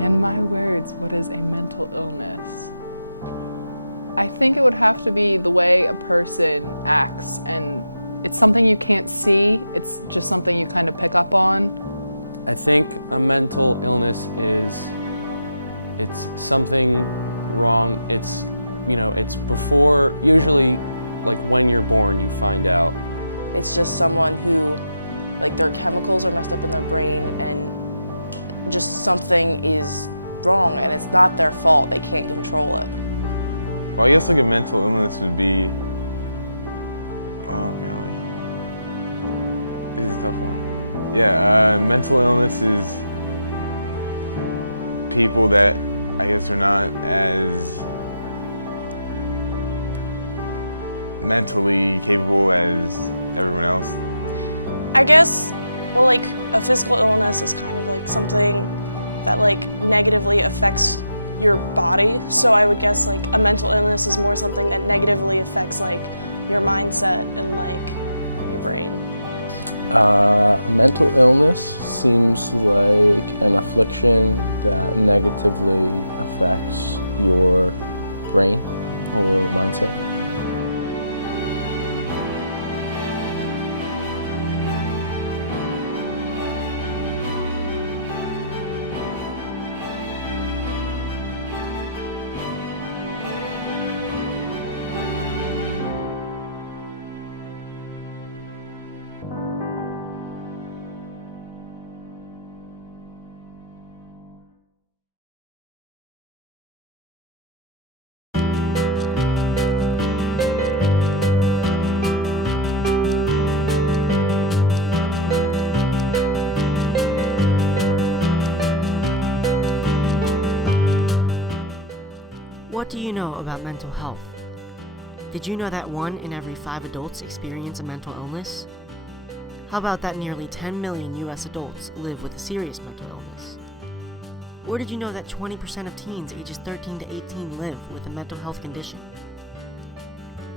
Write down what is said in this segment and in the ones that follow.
In my words, what is a mental illness? I think it would have to be the way a person acts, and it's something you can't see, it's just something you kind of pick up on. I think a mental illness it's something wrong. It's before, usually like when you're born you find out. It's just someone who, like, their chemicals are messed up in their brain and just something is wrong and it's not their fault, they can't control it. Well, I guess like a mental illness would be, oh golly, this is a tough one. Yeah, mental illness is people that I guess are not as mentally capable as everyone else. I guess, well, like, a physical illness is kind of like something that like negatively affects your body. So I would guess like a mental illness is more something that negatively affects like your mindset and like your brain. Mental illness seems like an affliction that negatively affects your brain or mindset. What do you know about mental health? Did you know that 1 in every 5 adults experience a mental illness? How about that nearly 10 million US adults live with a serious mental illness? Or did you know that 20% of teens ages 13 to 18 live with a mental health condition?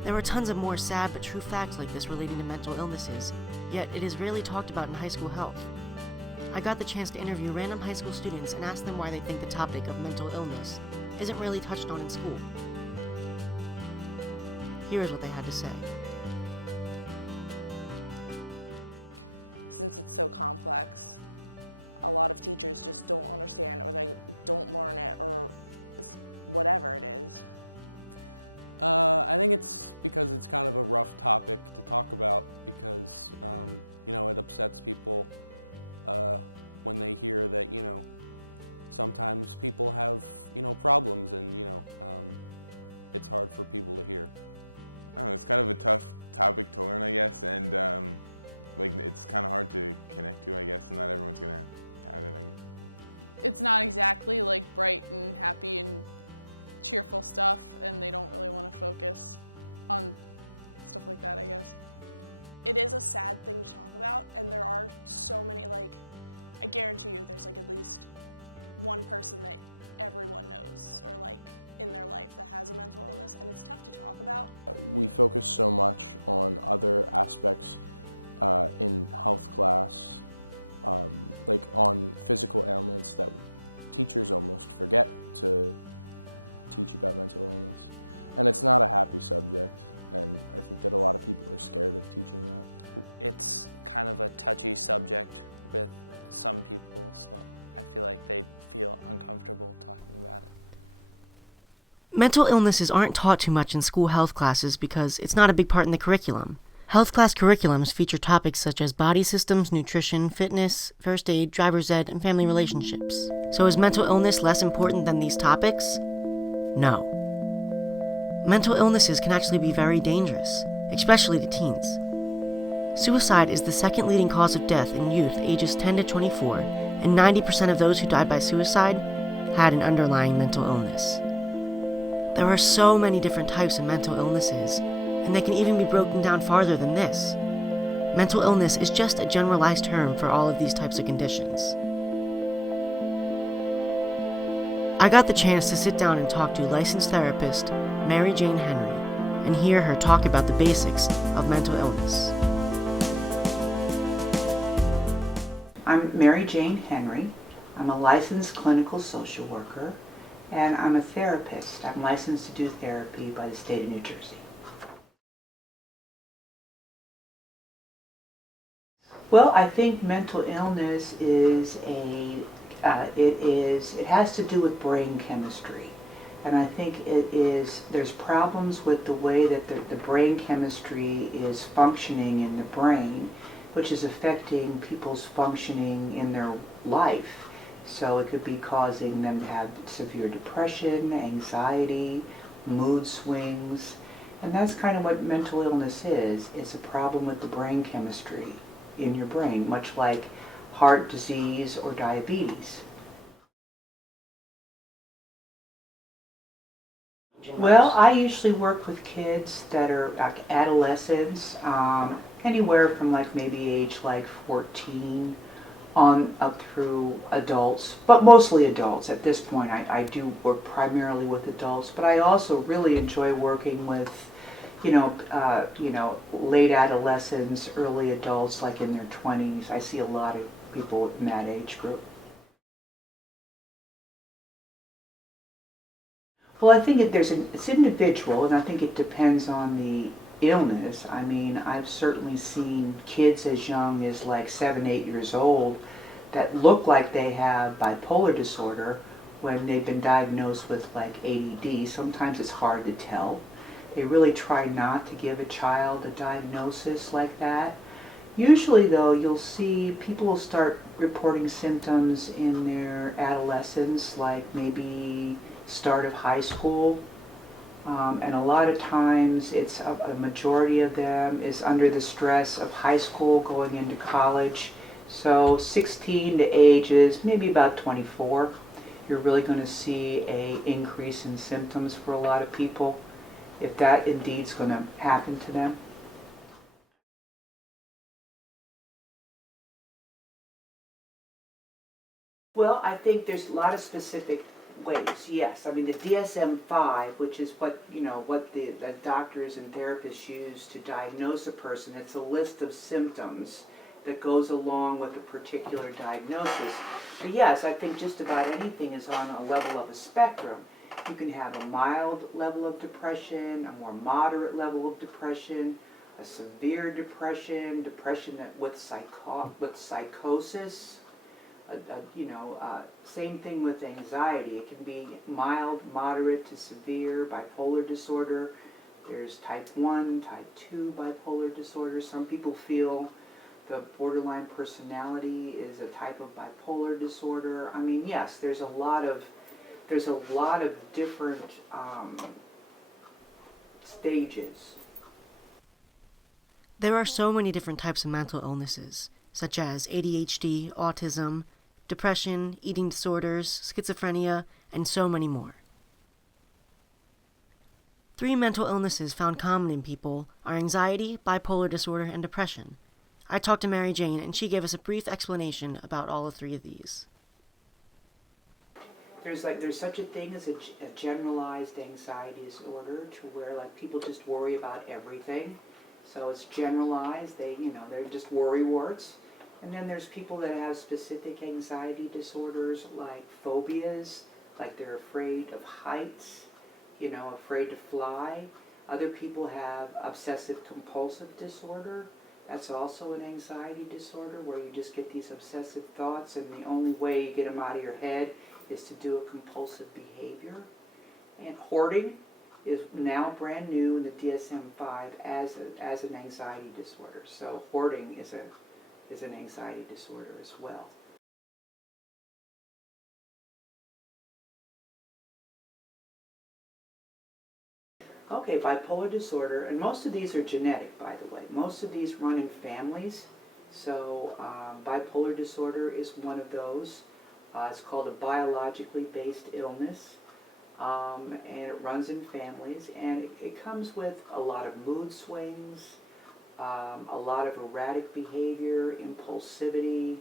There are tons of more sad but true facts like this relating to mental illnesses, yet it is rarely talked about in high school health. I got the chance to interview random high school students and ask them why they think the topic of mental illness isn't really touched on in school. Here is what they had to say. Since it's so complex, a lot of teachers just don't understand, or they don't learn it, or it's whatever it is. I think it's because it's kind of a rough topic to talk about because, it upsets people when they hear that, sometimes people have, problems and, it's hard for people to hear. I don't know, it's kind of a tough topic to learn, I guess, and it's kind of hard to connect to, I guess, and not everyone's gonna have it, I guess. It's not exactly like bright and happy and cheerful stuff, and they don't really want to focus on stuff like that, I guess. It is a sad thing to talk about, and there are so many, like, I guarantee you there's like at least one person that everyone knows or like in their life that has a mental illness, and it's tough to talk about. We focus so much on other aspects in health class, like on physical ailments, that teachers almost forget to teach about mental illness. And it's not a happy subject, and I think that a lot of people are scared of teaching that. It's kind of a touchy subject with some people, so I feel like they feel uncomfortable talking about it. Mental illnesses aren't taught too much in school health classes because it's not a big part in the curriculum. Health class curriculums feature topics such as body systems, nutrition, fitness, first aid, driver's ed, and family relationships. So is mental illness less important than these topics? No. Mental illnesses can actually be very dangerous, especially to teens. Suicide is the second leading cause of death in youth ages 10 to 24, and 90% of those who died by suicide had an underlying mental illness. There are so many different types of mental illnesses, and they can even be broken down farther than this. Mental illness is just a generalized term for all of these types of conditions. I got the chance to sit down and talk to licensed therapist Mary Jane Henry and hear her talk about the basics of mental illness. I'm Mary Jane Henry. I'm a licensed clinical social worker, and I'm a therapist. I'm licensed to do therapy by the state of New Jersey. Well, I think mental illness is it has to do with brain chemistry. And I think there's problems with the way that the brain chemistry is functioning in the brain, which is affecting people's functioning in their life. So it could be causing them to have severe depression, anxiety, mood swings. And that's kind of what mental illness is. It's a problem with the brain chemistry in your brain, much like heart disease or diabetes. Well, I usually work with kids that are like adolescents, anywhere from like maybe age like 14 on up through adults, but mostly adults. At this point, I do work primarily with adults, but I also really enjoy working with, late adolescents, early adults, like in their 20s. I see a lot of people in that age group. Well, I think it's individual, and I think it depends on the illness. I mean, I've certainly seen kids as young as like 7, 8 years old that look like they have bipolar disorder when they've been diagnosed with like ADD. Sometimes it's hard to tell. They really try not to give a child a diagnosis like that. Usually, though, you'll see people will start reporting symptoms in their adolescence, like maybe start of high school, and a lot of times it's a majority of them is under the stress of high school going into college. So 16 to ages maybe about 24, you're really going to see a increase in symptoms for a lot of people, if that indeed is going to happen to them. Well, I think there's a lot of specific ways, yes. I mean, the DSM-5, which is what the doctors and therapists use to diagnose a person, it's a list of symptoms that goes along with a particular diagnosis. But yes, I think just about anything is on a level of a spectrum. You can have a mild level of depression, a more moderate level of depression, a severe depression, depression with psychosis. Same thing with anxiety. It can be mild, moderate to severe bipolar disorder. There's type 1, type 2 bipolar disorder. Some people feel the borderline personality is a type of bipolar disorder. I mean, yes, there's a lot of different stages. There are so many different types of mental illnesses, such as ADHD, autism, depression, eating disorders, schizophrenia, and so many more. 3 mental illnesses found common in people are anxiety, bipolar disorder, and depression. I talked to Mary Jane, and she gave us a brief explanation about all 3 of these. There's such a thing as a generalized anxiety disorder, to where like people just worry about everything. So it's generalized. They're just worry warts. And then there's people that have specific anxiety disorders, like phobias, like they're afraid of heights, afraid to fly. Other people have obsessive compulsive disorder. That's also an anxiety disorder, where you just get these obsessive thoughts, and the only way you get them out of your head is to do a compulsive behavior. And hoarding is now brand new in the DSM-5 as an anxiety disorder. So hoarding is an anxiety disorder as well. Okay, bipolar disorder, and most of these are genetic, by the way. Most of these run in families. So bipolar disorder is one of those. It's called a biologically based illness, and it runs in families, and it comes with a lot of mood swings, a lot of erratic behavior, impulsivity,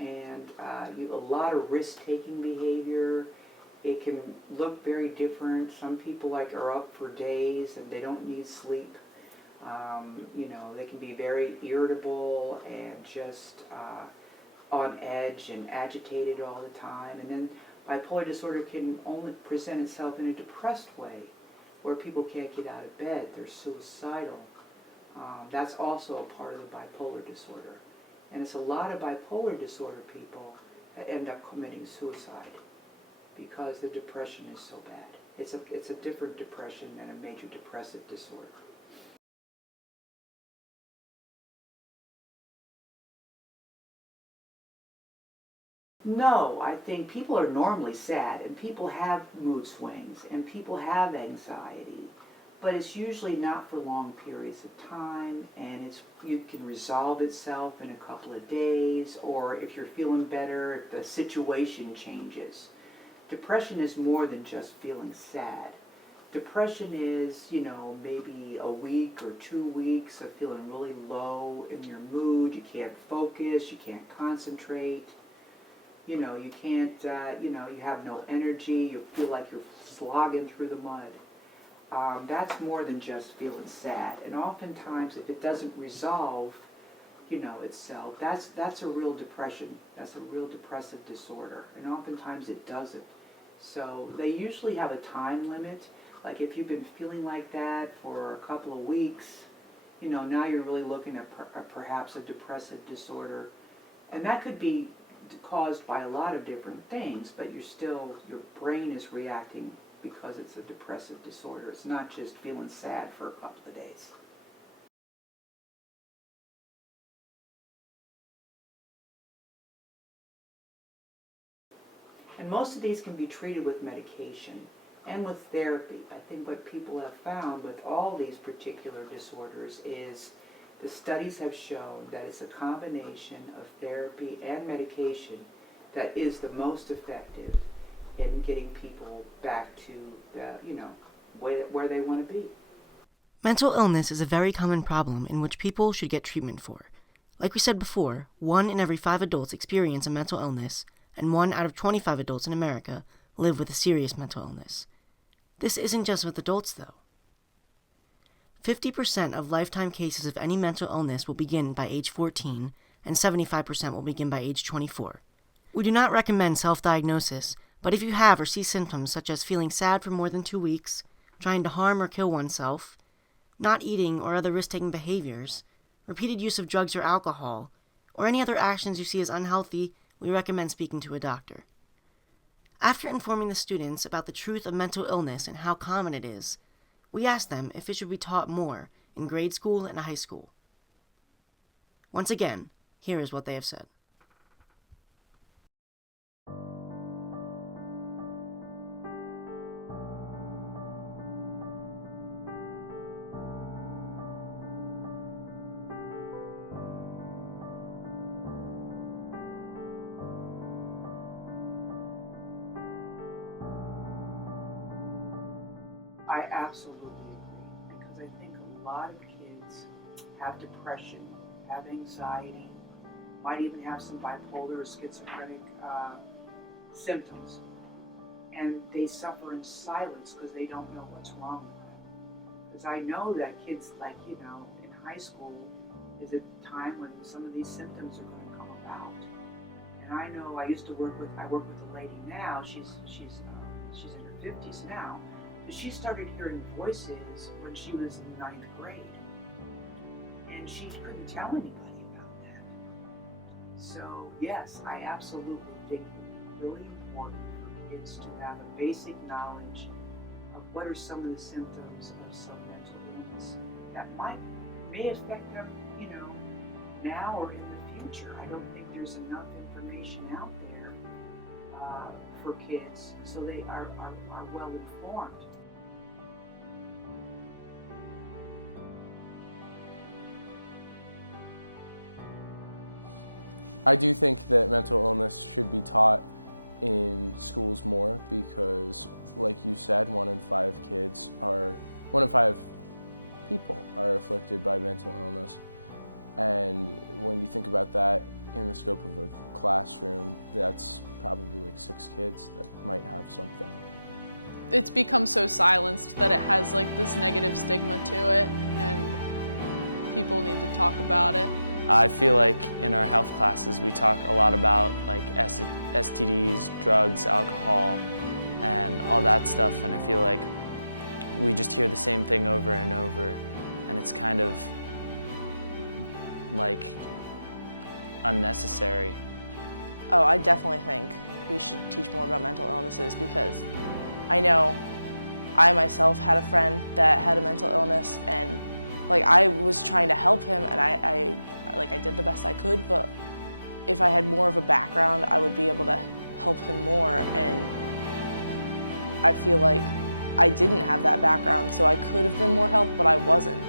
and a lot of risk-taking behavior. It can look very different. Some people are up for days and they don't need sleep. They can be very irritable and just on edge and agitated all the time. And then bipolar disorder can only present itself in a depressed way, where people can't get out of bed, they're suicidal. That's also a part of the bipolar disorder. And it's a lot of bipolar disorder people that end up committing suicide because the depression is so bad. It's a different depression than a major depressive disorder. No, I think people are normally sad, and people have mood swings, and people have anxiety, but it's usually not for long periods of time, and you can resolve itself in a couple of days, or if you're feeling better, if the situation changes. Depression is more than just feeling sad. Depression is, maybe a week or 2 weeks of feeling really low in your mood. You can't focus, you can't concentrate. You can't, you have no energy. You feel like you're slogging through the mud. That's more than just feeling sad. And oftentimes, if it doesn't resolve, itself, that's a real depression. That's a real depressive disorder. And oftentimes it doesn't. So they usually have a time limit. Like if you've been feeling like that for a couple of weeks, now you're really looking at perhaps a depressive disorder. And that could be caused by a lot of different things, but your brain is reacting because it's a depressive disorder. It's not just feeling sad for a couple of days. And most of these can be treated with medication and with therapy. I think what people have found with all these particular disorders is the studies have shown that it's a combination of therapy and medication that is the most effective in getting people back to where they want to be. Mental illness is a very common problem in which people should get treatment for. Like we said before, 1 in every 5 adults experience a mental illness, and 1 out of 25 adults in America live with a serious mental illness. This isn't just with adults, though. 50% of lifetime cases of any mental illness will begin by age 14, and 75% will begin by age 24. We do not recommend self-diagnosis, but if you have or see symptoms such as feeling sad for more than 2 weeks, trying to harm or kill oneself, not eating or other risk-taking behaviors, repeated use of drugs or alcohol, or any other actions you see as unhealthy, we recommend speaking to a doctor. After informing the students about the truth of mental illness and how common it is, we asked them if it should be taught more in grade school and high school. Once again, here is what they have said. I absolutely agree, because I think a lot of kids have depression, have anxiety, might even have some bipolar or schizophrenic symptoms, and they suffer in silence because they don't know what's wrong with them. Because I know that kids, in high school is a time when some of these symptoms are going to come about. And I know I work with a lady now. She's in her 50s now. But she started hearing voices when she was in 9th grade, and she couldn't tell anybody about that. So yes, I absolutely think it would be really important for kids to have a basic knowledge of what are some of the symptoms of some mental illness that may affect them, now or in the future. I don't think there's enough information out there for kids so they are well informed. I do think that mental illness should be taught in schools more because, like you said, 1 in 5 people are afflicted by mental illness. And when you think about that in the scope of a classroom, that's probably like 6 kids that might have something. It's become so silenced that it has this negative stigma to it, and people need to talk about it. I feel like in our health classes we talk a lot about like STDs, drugs, alcohol, and all that stuff, and I feel like we just hear the same thing over and over, and it's kind of like unnecessary. Oh, I definitely think we should teach more about mental illnesses, because I know I myself had a friend that had a mental illness, and like I was trying to help him, and I did the best I could, but if I had more of a background, I would be able to help him more, and I feel like I didn't have that background, so I could have been more help, but I wasn't.